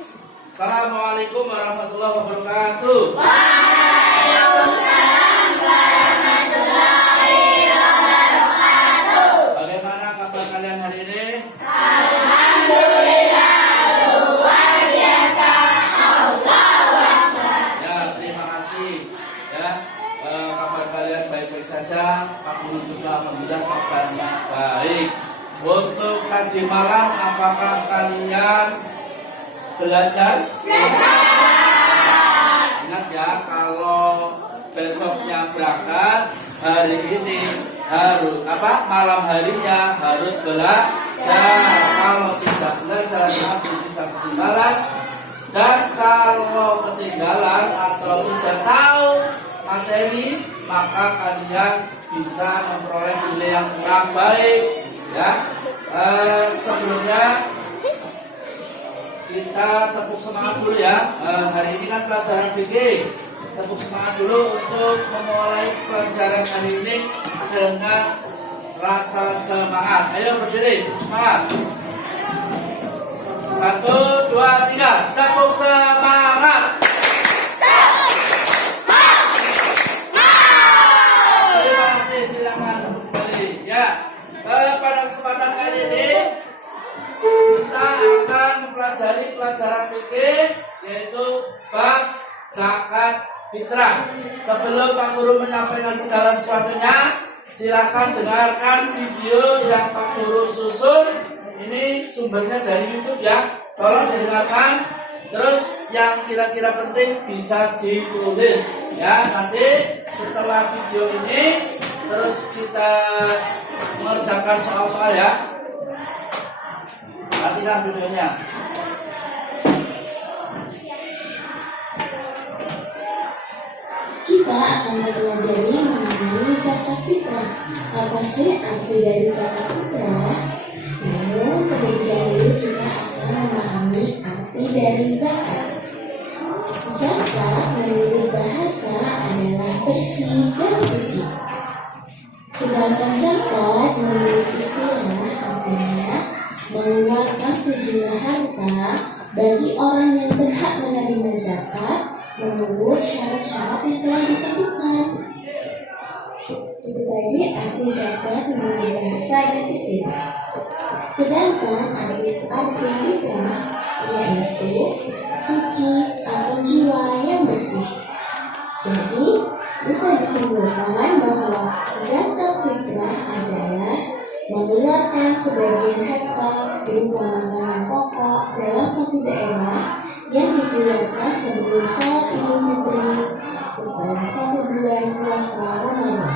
Assalamualaikum warahmatullahi wabarakatuh. Waalaikumsalam warahmatullahi wabarakatuh. Bagaimana kabar kalian hari ini? Alhamdulillah, luar biasa. Allahu Akbar. Ya, terima kasih. Ya, kabar kalian baik-baik saja. Aku juga alhamdulillah kabarnya baik. Untuk tadi malam, apakah kalian belajar? Ingat ya, kalau besoknya berangkat, hari ini harus malam harinya harus belajar. Kalau tidak belajar nanti bisa ketinggalan. Dan kalau ketinggalan atau tidak tahu materi, maka kalian bisa memperoleh nilai yang kurang baik. Ya, sebelumnya kita tepuk semangat dulu ya. Hari ini kan pelajaran fikih. Tepuk semangat dulu untuk memulai pelajaran hari ini dengan rasa semangat. Ayo berdiri, tepuk semangat. 1, 2, 3, tepuk semangat. Terima kasih, silakan duduk kembali. Ya, pada kesempatan kali ini kita akan mempelajari pelajaran fikih yaitu bab zakat fitrah. Sebelum Pak Guru menyampaikan segala sesuatunya, silakan dengarkan video yang Pak Guru susun. Ini sumbernya dari YouTube ya. Tolong didengarkan. Terus yang kira-kira penting bisa ditulis ya. Nanti setelah video ini terus kita mengerjakan soal-soal ya. Perhatikan videonya. Kita akan mempelajari mengenai zakat fitrah. Apa sih arti dari zakat fitrah? Namun terlebih dahulu kita akan memahami arti dari zakat. Zakat menurut bahasa adalah bersih dan suci. Sedangkan zakat menurut istilah artinya mengeluarkan sejumlah harta bagi orang yang berhak menerima zakat menurut syarat-syarat yang telah ditentukan. Itu tadi arti zakat menurut bahasa dan istilah. Sedangkan arti fitrah yaitu suci atau jiwa yang bersih. Jadi bisa disimpulkan bahwa zakat fitrah adalah mengeluarkan sebagian harta berupa makanan pokok dalam satu daerah yang dikeluarkan sebelum sholat Idul Fitri setelah 1 bulan puasa Ramadan.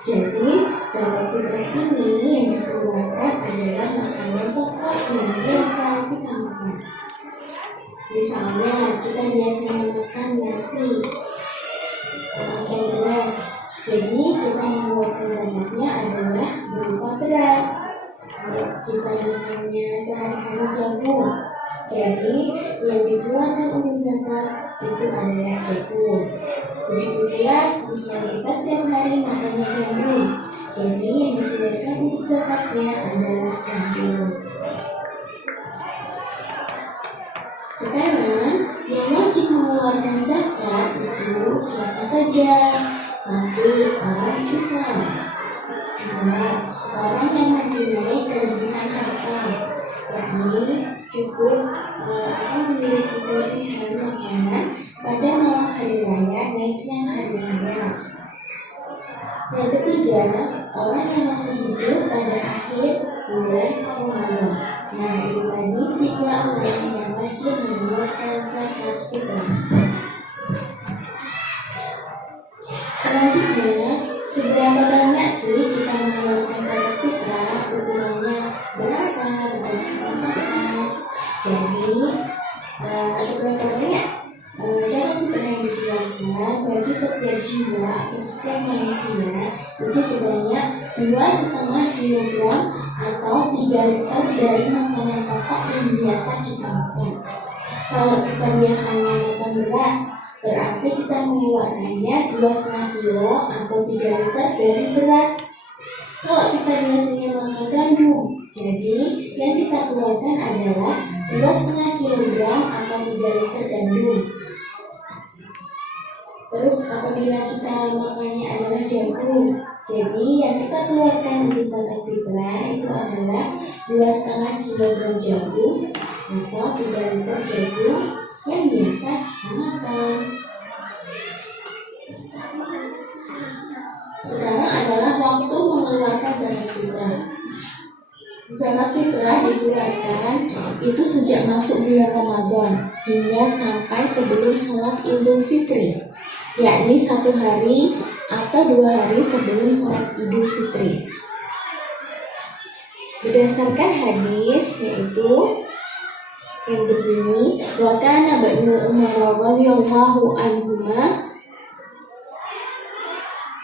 Jadi zakat fitrah ini yang dikeluarkan adalah makanan pokok yang biasa kita makan. Misalnya kita biasanya makan nasi atau beras. Jadi kita mengeluarkan zakatnya adalah berupa beras. Kalau kita makannya sehari-hari jagung, jadi yang dikeluarkan untuk zakat itu adalah jagung. Begitu pula misalnya kita setiap hari makannya gandum, jadi yang dikeluarkan untuk zakatnya adalah gandum. Sekarang yang wajib mengeluarkan zakat itu siapa saja? 1. Orang Islam. 2. Orang yang mempunyai kelebihan harta, yakni cukup akan memiliki kelebihan makanan pada malam hari raya dan siang hari raya. Yang ketiga, orang yang masih hidup pada akhir bulan Ramadan. Nah, itu tadi 3 orang yang wajib mengeluarkan zakat fitrah. Selanjutnya, seberapa banyak sih kita mengeluarkan zakat fitrah? Ukurannya berapa? Berdasarkan apa? Jadi, seberapa banyak zakat fitrah yang dikeluarkan bagi setiap jiwa atau setiap manusia itu sebanyak 2,5 kilogram atau 3 liter dari makanan pokok yang biasa kita makan. Kalau kita biasanya makan beras, berarti kita mengeluarkannya 2,5 kilo atau 3 liter dari beras. Kalau kita biasanya makan gandum, jadi yang kita keluarkan adalah 2,5 kilogram atau 3 liter gandum. Terus apabila kita makannya adalah jagung, jadi yang kita keluarkan untuk zakat fitrah itu adalah 2,5 kilogram jagung atau 3 liter jagung yang biasa kita makan. Sekarang adalah waktu mengeluarkan zakat fitrah. Zakat fitrah dikeluarkan itu sejak masuk bulan Ramadan hingga sampai sebelum sholat Idul Fitri, yakni 1 hari atau 2 hari sebelum sholat Idul Fitri. Berdasarkan hadis yaitu yang berbunyi, wa kana Ibnu Umar radhiyallahu anhuma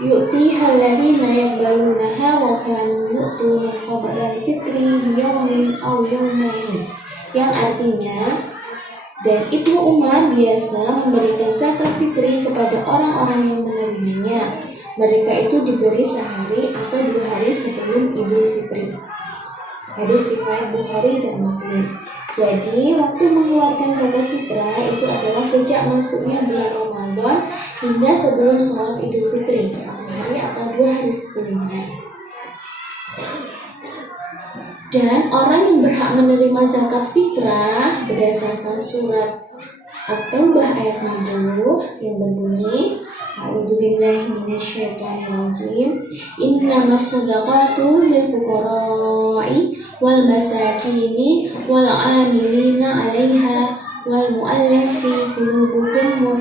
yu'tiha alladziina yaqbalunaha wa kanu yu'tuna qabla al-fitri biyaumin aw yaumain, yang artinya, dan Ibnu Umar biasa memberikan zakat fitri kepada orang-orang yang menerimanya. Mereka itu diberi sehari atau 2 hari sebelum Idul Fitri. Hadis riwayat Bukhari dan Muslim. Jadi waktu mengeluarkan zakat fitrah itu adalah sejak masuknya bulan Ramadan hingga sebelum sholat Idul Fitri, 1 hari atau 2 hari sebelumnya. Dan orang yang berhak menerima zakat fitrah berdasarkan surat At-Taubah ayat 60 yang berbunyi, A'udzubillahi minasyaitonirrajim. Innamas shadaqatu lil fuqara'i wal masakini wal 'amilina 'alaiha wal mu'allafi qulubuhum wa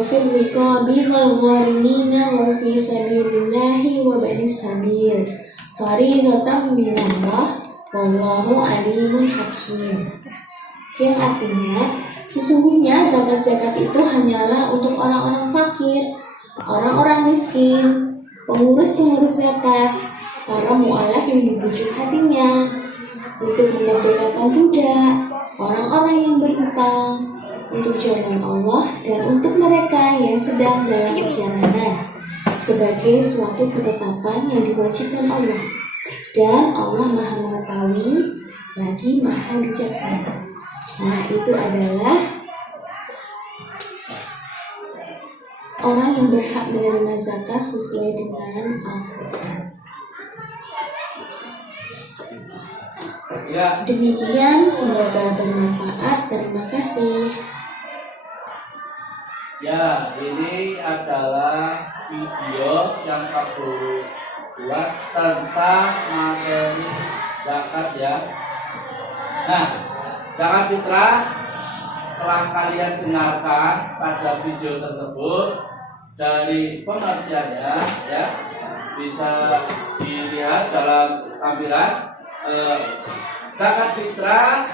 fil riqabi wal gharimina wa fi sabilillahi wa ba'nis sabil fariidatan minallah wallahu alimun hakim. Yang artinya, sesungguhnya zakat-zakat itu hanyalah untuk orang-orang fakir, orang-orang miskin, pengurus-pengurus zakat, para mu'alaf yang dibujuk hatinya, untuk memerdekakan budak, orang-orang yang berhutang, untuk jalan Allah, dan untuk mereka yang sedang dalam perjalanan, sebagai suatu ketetapan yang diwajibkan Allah. Dan Allah Maha Mengetahui lagi Maha Bijaksana. Nah, itu adalah orang yang berhak menerima zakat sesuai dengan Al-Quran. Ya. Demikian, semoga bermanfaat. Terima kasih. Ya, ini adalah video yang aku buat tentang materi zakat ya. Nah, zakat fitrah setelah kalian dengarkan pada video tersebut dari pengertiannya ya, bisa dilihat dalam tampilan. Zakat fitrah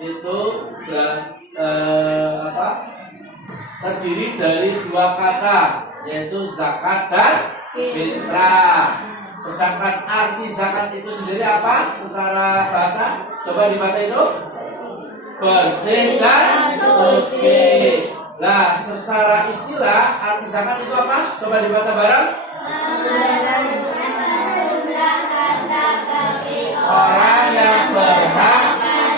itu terdiri dari 2 kata, yaitu zakat dan fitrah. Sedangkan arti zakat itu sendiri apa secara bahasa? Coba dibaca itu. Bersih dan suci. Nah, secara istilah arti zakat itu apa? Coba dibaca bareng. Orang yang berhak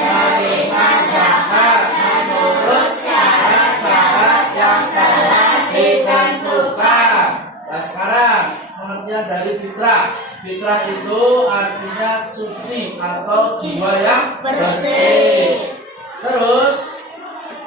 menerima zakat menurut syarat-syarat yang telah ditentukan. Nah, sekarang pengertian dari fitrah. Fitrah itu artinya suci atau jiwa yang bersih. Terus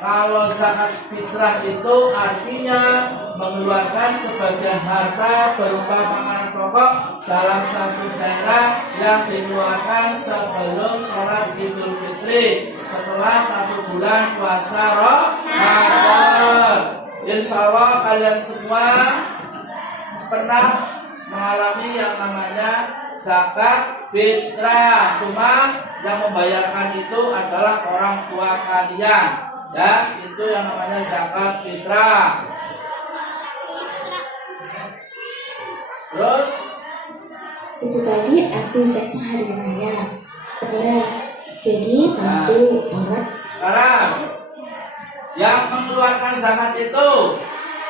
kalau zakat fitrah itu artinya mengeluarkan sebagian harta berupa makanan pokok dalam satu daerah yang dikeluarkan sebelum sholat Idul Fitri setelah 1 bulan puasa Ramadan. Insya Allah kalian semua pernah mengalami yang namanya zakat fitrah. Cuma yang membayarkan itu adalah orang tua kalian. Ya, itu yang namanya zakat fitrah. Terus itu tadi arti zakat hari raya. Beres. Jadi bantu orang. Sekarang yang mengeluarkan zakat itu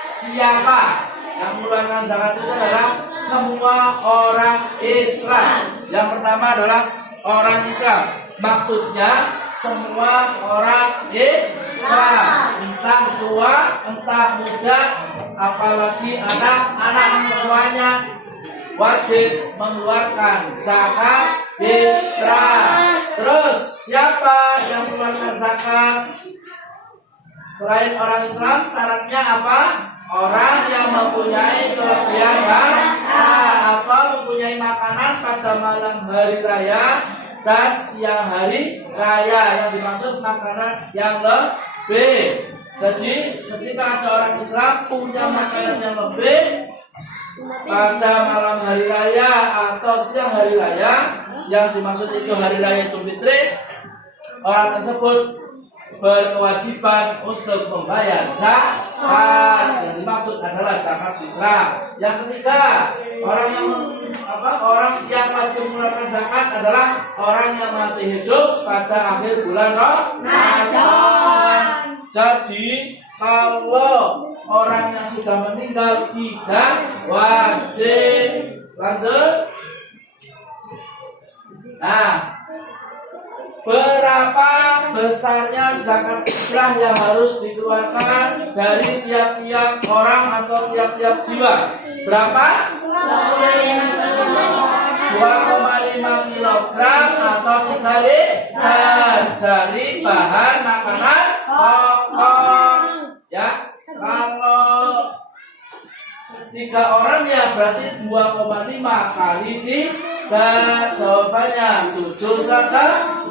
siapa? Yang mengeluarkan zakat itu adalah semua orang Islam. Yang pertama adalah orang Islam. Maksudnya semua orang Islam, entah tua, entah muda, apalagi anak-anak, semuanya wajib mengeluarkan zakat fitrah. Terus siapa yang mengeluarkan zakat selain orang Islam? Syaratnya apa? Orang yang mempunyai kelebihan harta atau mempunyai makanan pada malam hari raya dan siang hari raya. Yang dimaksud makanan yang lebih. Jadi ketika ada orang Islam punya makanan yang lebih pada malam hari raya atau siang hari raya, yang dimaksud itu hari raya Idul Fitri, orang tersebut berkewajiban untuk membayar zakat. Yang dimaksud adalah zakat fitrah. Yang ketiga, orang yang masih mengeluarkan zakat adalah orang yang masih hidup pada akhir bulan Ramadan. Jadi kalau orang yang sudah meninggal tidak wajib. Lanjut. Nah, berapa besarnya zakat fitrah yang harus dikeluarkan dari tiap-tiap orang atau tiap-tiap jiwa? Berapa? 2,5 kilogram atau 3 liter dari bahan makanan pokok. Ya, kalau 3 orang ya berarti 2,5 kali 3. Jawabannya 7,5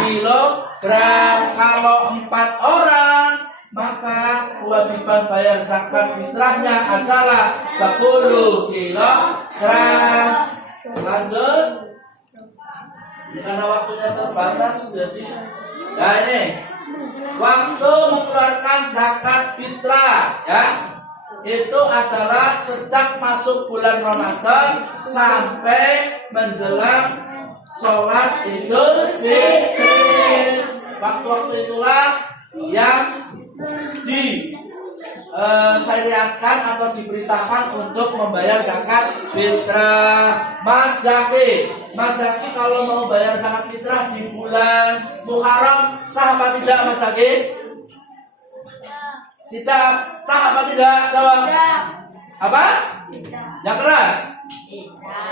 kilogram. Kalau 4 orang, maka kewajiban bayar zakat fitrahnya adalah 10 kilogram. Lanjut. Ini karena waktunya terbatas, jadi nah ini waktu mengeluarkan zakat fitrah, ya, itu adalah sejak masuk bulan Ramadan sampai menjelang sholat Idul Fitri. Waktu-waktu itulah yang disyariatkan atau diberitakan untuk membayar zakat fitrah. Mas Zaki, kalau mau bayar zakat fitrah di bulan Muharram sah apa tidak, Mas Zaki? Tidak sah apa tidak? Jawab. Apa? Yang keras?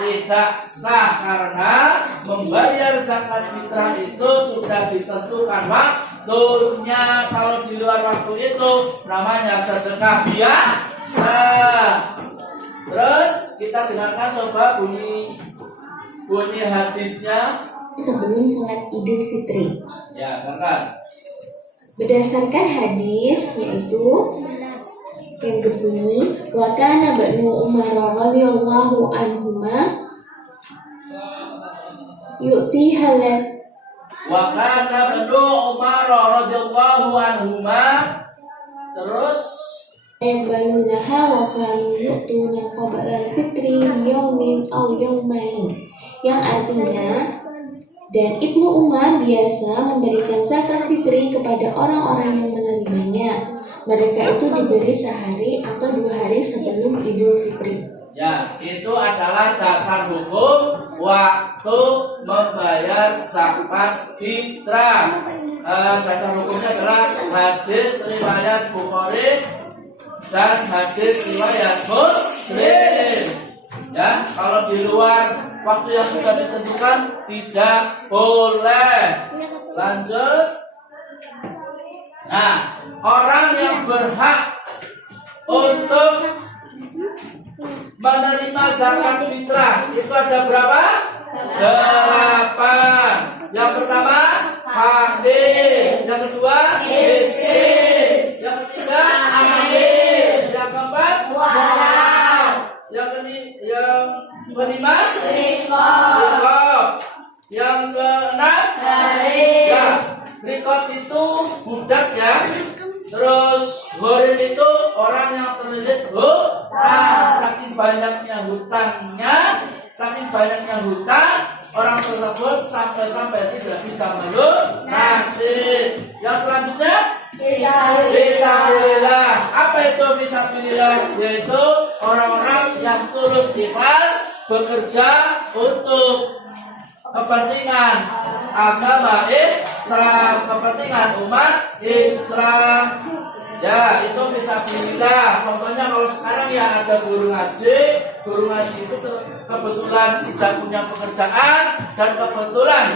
Tidak sah karena membayar zakat fitrah itu sudah ditentukan waktunya. Kalau di luar waktu itu namanya sedekah biasa. Terus kita dengarkan coba bunyi hadisnya sebelum sholat Idul Fitri. Ya, dengarkan. Berdasarkan hadis yaitu yang berbunyi wa kana Ibnu Umar radhiyallahu anhuma yu'ti halat Wa kana Ibnu Umar radhiyallahu anhuma. Terus yaqbalunaha wa kanu yu'tuna qabla al-fitri yawmin aw yawmain, yang artinya dan Ibnu Umar biasa memberikan zakat fitri kepada orang-orang yang menerimanya. Mereka itu diberi sehari atau 2 hari sebelum Idul Fitri. ya, itu adalah dasar hukum waktu membayar zakat fitrah. Dasar hukumnya adalah hadis riwayat Bukhari dan hadis riwayat Muslim. Ya, kalau di luar waktu yang sudah ditentukan tidak boleh. Lanjut. Nah, orang yang berhak untuk menerima zakat fitrah itu ada berapa? 8. Yang pertama fakir, yang kedua miskin, yang ketiga amin, yang keempat yang kelima rikop, yang keenam ya, rikop itu budak ya. Terus gharim itu orang yang terlilit hutang. Saking banyaknya hutang, orang tersebut sampai tidak bisa melunasi. Yang selanjutnya fisabilillah. Apa itu fisabilillah? Yaitu orang-orang yang tulus ikhlas bekerja untuk kepentingan agama Islam, kepentingan umat Islam. Ya, itu fisabilillah. Contohnya kalau sekarang ya ada guru ngaji itu kebetulan tidak punya pekerjaan dan kebetulan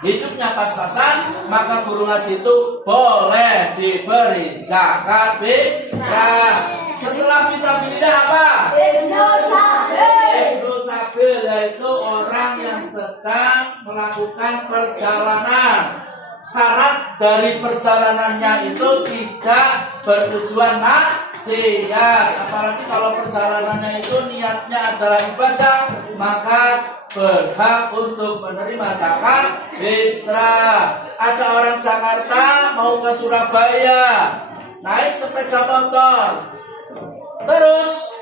hidupnya pas-pasan, maka guru ngaji itu boleh diberi zakat fitrah. Setelah fisabilillah apa? Ibnu sabil, yaitu orang yang sedang melakukan perjalanan. Syarat dari perjalanannya itu tidak bertujuan maksiat. Apalagi kalau perjalanannya itu niatnya adalah ibadah, maka berhak untuk menerima zakat fitrah. Ada orang Jakarta mau ke Surabaya, naik sepeda motor, terus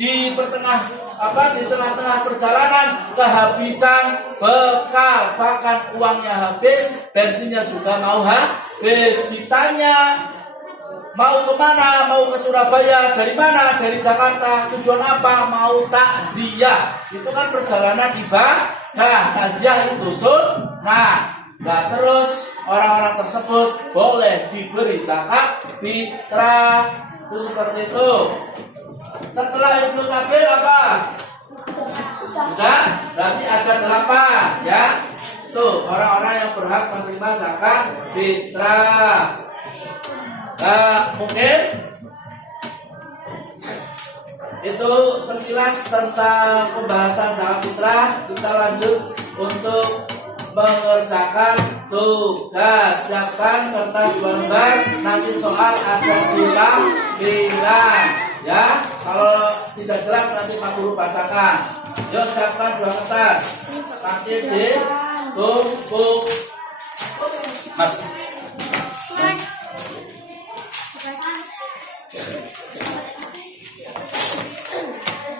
di tengah-tengah perjalanan kehabisan bekal, bahkan uangnya habis, bensinnya juga mau habis. Ditanya mau kemana? Mau ke Surabaya. Dari mana? Dari Jakarta. Tujuan apa? Mau takziah. Itu kan perjalanan ibadah. Takziah itu sunnah. Nah, terus orang-orang tersebut boleh diberi zakat fitrah. Itu seperti itu. Setelah Ibnu Sabil apa? Sudah? Berarti ada 8 ya. Tuh orang-orang yang berhak menerima zakat fitrah. Mungkin itu sekilas tentang pembahasan zakat fitrah. Kita lanjut untuk mengerjakan tugas. Siapkan kertas 2 lembar. Nanti soal ada bilang ya, kalau tidak jelas nanti Pak Guru bacakan. Yuk siapkan 2 kertas. Nanti ditumpuk. Mas.